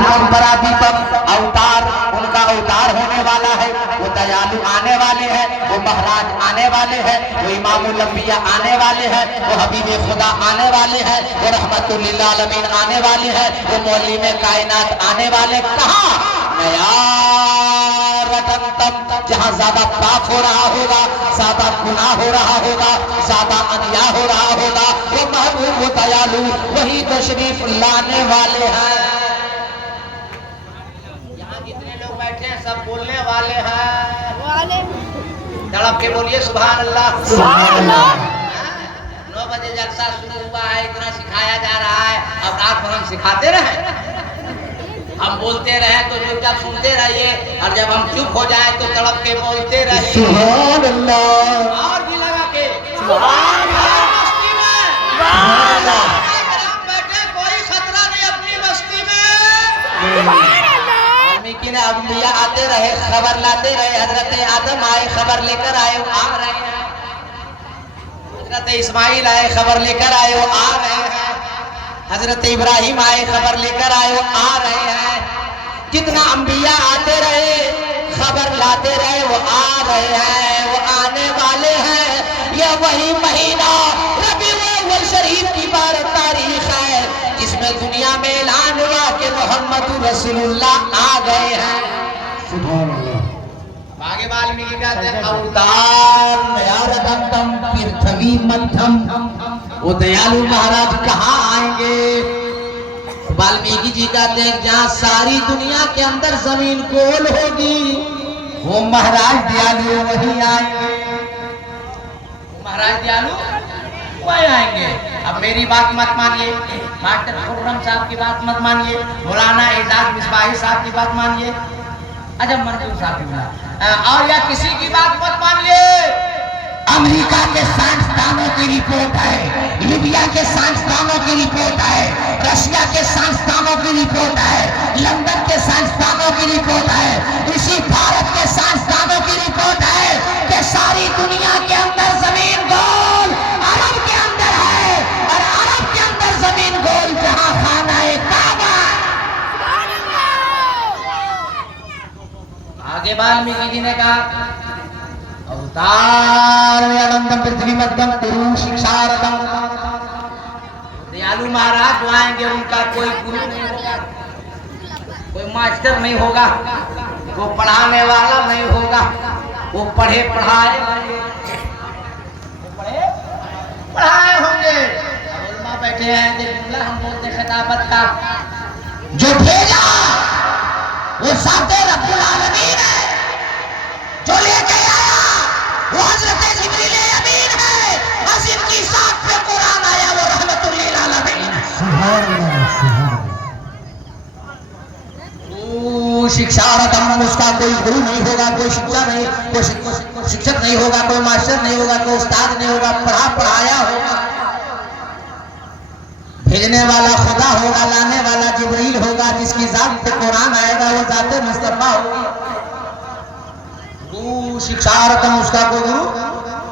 रूपम परादीपम, अवतार उनका अवतार होने वाला है। वो दयालु आने वाले हैं, वो महाराज आने वाले हैं, वो इमामुल अंबिया आने वाले हैं, वो हबीबे खुदा आने वाले हैं, वो रहमतुल लिल आलमीन आने वाले हैं, वो मौलिम कायनात आने वाले। कहाँ? नया रतनतम, जहाँ ज्यादा पाप हो रहा होगा, ज्यादा गुनाह हो रहा होगा, ज्यादा अन्याय हो रहा होगा, वो महबूब वो दयालु वही तशरीफ लाने वाले हैं। यहाँ जितने लोग बैठे हैं सब बोलने वाले हैं। तड़प के बोलिए सुभान अल्लाह। सुभान अल्लाह। 9 बजे जलसा शुरू हुआ है, इतना सिखाया जा रहा है, अब रात भर हम सिखाते रहे, हम बोलते रहे तो चुपचाप सुनते रहिए, और जब हम चुप हो जाए तो तड़प के बोलते रहिए सुभान अल्लाह। और भी लगा के सुभान अल्लाह। बस्ती में सुभान अल्लाह। बैठे कोई खतरा नहीं अपनी बस्ती में सुभान अल्लाह। लेकिन अंबिया आते रहे, खबर लाते रहे, हजरत आदम आए, खबर लेकर आए, वो आ रहे हैं, हजरत इस्माइल आए, खबर लेकर आए, वो आ रहे हैं, हजरत इब्राहिम आए, खबर लेकर आए, वो आ रहे हैं। कितना अंबिया आते रहे, खबर लाते रहे, वो आ रहे हैं, वो आने वाले हैं। यह वही महीना रबीउल अव्वल शरीफ की 12 तारीख है, जिसमें दुनिया में ऐलान हुआ कि मोहम्मद रसूलुल्लाह आ गए हैं। सुभान अल्लाह। आगे वाल्मीकि कहते हैं अवतार नयारदंतम पृथ्वी मध्यम, वो दयालु महाराज कहाँ आएंगे? वाल्मीकि जी कहते हैं जहाँ सारी दुनिया के अंदर जमीन गोल होगी, वो महाराज दयालु वही आएंगे। महाराज दयालु वही आएंगे। अब मेरी बात मत मानिए, मास्टर खुर्रम साहब की बात मत मानिए, मौलाना एजाज मिसबाही साहब की बात मानिए, अजब मंजूर साहब की बात, और या किसी की बात मत मानिए। अमेरिका के साइंसदानों की रिपोर्ट है, लीबिया के साइंसदानों की रिपोर्ट है, रशिया के साइंसदानों की रिपोर्ट है, लंदन के साइंसदानों की रिपोर्ट है, इसी भारत के साइंसदानों की रिपोर्ट है कि सारी दुनिया के अंदर जमीन गोल अरब के अंदर है, और अरब के अंदर जमीन गोल जहां खाना है काबा। आगे वाल्मीकि जी ने कहा अवतार अनंतम पृथ्वी मध्यम गुरु शिक्षारतम, दयालु महाराज जो आएंगे उनका कोई गुरु नहीं होगा, कोई मास्टर नहीं होगा, वो पढ़ाने वाला नहीं होगा, वो पढ़े पढ़ाए पढ़ाए होंगे। उलमा बैठे हैं, देखिए हम बोलते खिताबत का जो भेजा वो साथे रब्बुल आलमीन है, जो लेके आया वो हजरत जिब्रील अमीन है, अज़ीम की साथ पे कुरान आया वो रहमतुल लिल आलमीन है। सुभान अल्लाह। सुभान अल्लाह। शिक्षारतम, उसका कोई गुरु नहीं होगा, कोई शिक्षा नहीं, कोई शिक्षक नहीं होगा, कोई मास्टर नहीं होगा, कोई उस्ताद नहीं होगा, पढ़ा पढ़ाया होगा। भेजने वाला खुदा होगा, लाने वाला जिब्रील होगा, जिसकी जात पे कुरान आएगा वो जाते मुस्तफा होगी। शिक्षारतम, उसका कोई गुरु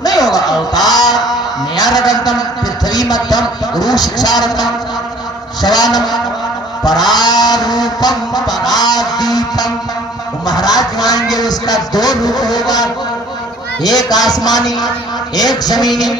नहीं होगा। अवतार न्यारदंतम पृथ्वी मध्यम गुरु शिक्षारतम शवानम परारूपम परादीपम, महाराज आएंगे उसका 2 रूप होगा, एक आसमानी एक जमीनी।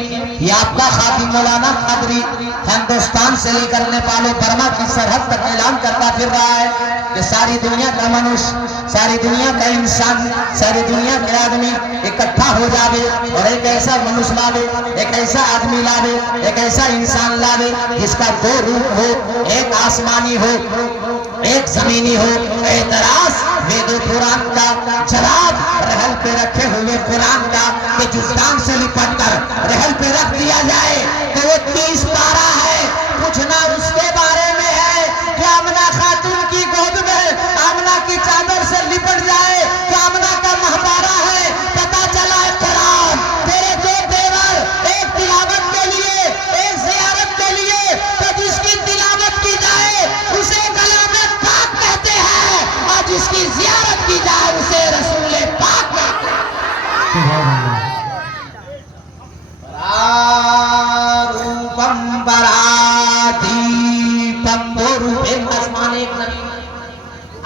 ये आपका खातिम मौलाना कादरी हिंदुस्तान से लेकर नेपाल और बर्मा की सरहद तक ऐलान करता फिर रहा है कि सारी दुनिया का मनुष्य, सारी दुनिया का इंसान, सारी दुनिया के आदमी इकट्ठा हो जावे और एक ऐसा मनुष्य लावे, एक ऐसा आदमी लावे, एक ऐसा इंसान लावे जिसका 2 रूप हो, एक आसमानी हो एक जमीनी हो। एतराज वेदो पुराण का जवाब रहल पे रखे हुए कुरान का कि जुस्तान से लिपट कर रहल पे रख दिया जाए तो वो 30 पारा है। पूछना उसके बारे में है कि आमना खातून की गोद में आमना की चादर से लिपट जाए तो आमना का महपारा है। पता चला कुरान तेरे 2 देवर, एक तिलावत के लिए एक जियारत के लिए, तो जिसकी तिलावत की जाए उसे कलाम पाक कहते हैं और जिसकी जियारत की जाए उसे रसूल पाक कहते हैं।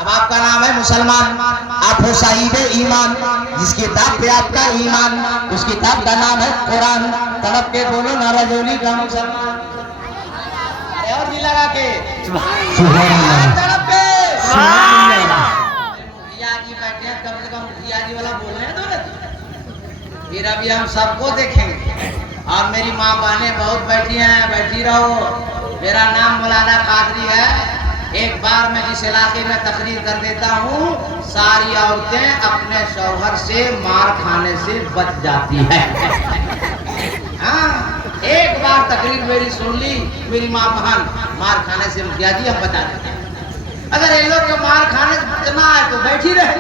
अब आपका नाम है मुसलमान, आप हो साहिब ईमान, जिस किताब पे आपका ईमान उस किताब का नाम है कुरान। तड़प के बोलो ना रजौली का मुसलमान, और भी लगा के तड़प के। मुखिया जी बैठे हैं, कम से कम मुखिया जी वाला बोल रहे हैं तो। फिर अभी हम सबको देखेंगे, और मेरी माँ बहनें बहुत बैठी हैं, बैठी रहो। मेरा नाम मौलाना कादरी है। एक बार मैं जिस इलाके में तकरीर कर देता हूँ, सारी औरतें अपने शौहर से मार खाने से बच जाती है। हाँ, एक बार तकरीर मेरी सुन ली, मेरी माँ बहन, मार खाने से मुखिया जी हम बता देते हैं। अगर इन लोग को मार खाने से बचना है तो बैठी रहे,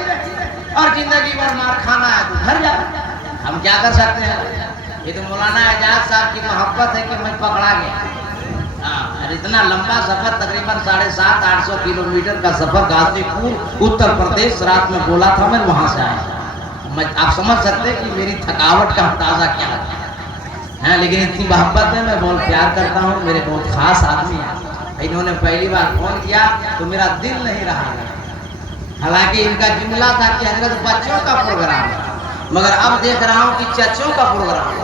और जिंदगी भर मार खाना है तो घर जाए। हम क्या कर सकते हैं? ये तो मौलाना एजाज साहब की मोहब्बत है कि मैं पकड़ा गया। हाँ, इतना लंबा सफर, तकरीबन 750-800 किलोमीटर का सफर, गाजीपुर उत्तर प्रदेश, रात में बोला था मैं वहां से आया। आप समझ सकते हैं कि मेरी थकावट का अंदाजा क्या है। लेकिन इतनी मोहब्बत है, मैं बहुत प्यार करता हूँ, मेरे बहुत खास आदमी है। इन्होंने पहली बार फोन किया तो मेरा दिल नहीं रहा। हालांकि इनका जुमला था कि हजरत बच्चों का प्रोग्राम है, मगर अब देख रहा हूँ कि चच्चों का प्रोग्राम है।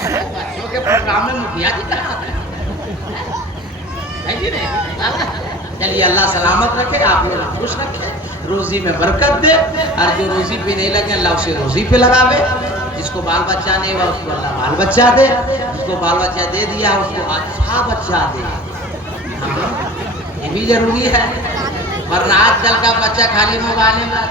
बच्चों के प्रोग्राम में मुखिया जी है कि नहीं? चलिए, अल्लाह सलामत रखे, आप लोग खुश रखे, रोजी में बरकत दे, और जो रोजी पे नहीं लगे अल्लाह उसे रोजी पे लगावे। जिसको बाल बच्चा नहीं हुआ उसको अल्लाह बाल बच्चा दे, जिसको बाल बच्चा दे दिया उसको अच्छा बच्चा दे। हाँ, ये भी जरूरी है, वरना आजकल का बच्चा खाली मोबाइल में